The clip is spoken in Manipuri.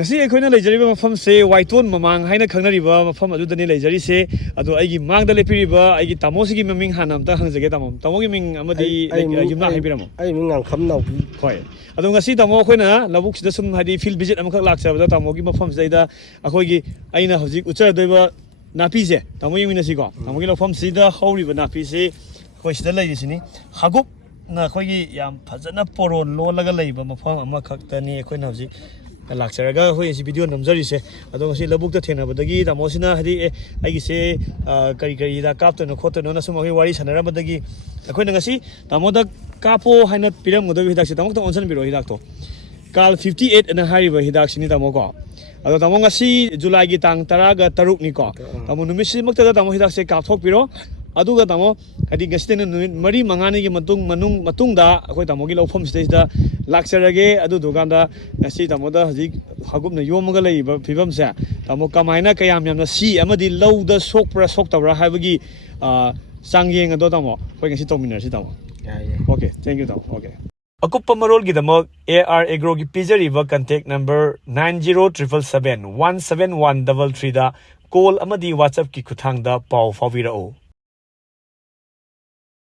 ngasi akhoi na leijariba mafam se waiton mamang haina khangnariba mafam adudani leijari se ado aigi mangda lepiriba aigi tamo sigi maming hanam ta hangjage tamo gi ming amadi yumna haibiramo ai ming ang kham nau bi hoi ado ngasi tamo akhoi na labuk sida sum hadi field visit amakak laksabada tamo gi mafam saida akhoi gi aina hojik uchar doiba napi se tamo yimina si ko tamo gi lofam sida horiba napi se khoi sida leisini hagup na khoi gi yam phajana poron lo laga leiba mafam amakak tani akhoi na hojik lakcharaga hoi si video namjari se adong si labuk ta thena badagi tamosina hadi aigi se kari da kap to no khoto no na sumagi wari sanara badagi akoi na ngasi tamoda kapo haina piram ngodo hidak se tamok to onsan biro hidak to Kaal 58 na hariba hidak sini tamo ko ado tamo ngasi July gi tang 10 ga 3 ni ko tamo numisi makta da tamo hidak se kap thok biro aduga tamo hadi gasitena mari mangani gi matung da akoi tamo gi lofam stage da lakcharage adu duganda ngasi tamo da hajik hagupna yomaga leiba phibam se tamo kamaina kayam yamna si amadi low da sokpra soktabra habagi sangyeng ado tamo koi ngasi tominar si tamo okay thank you tamo okay akupa marol gi damo AGRO gi pijariba contact number 9077717133 da call amadi WhatsApp ki kuthang da pau fawirao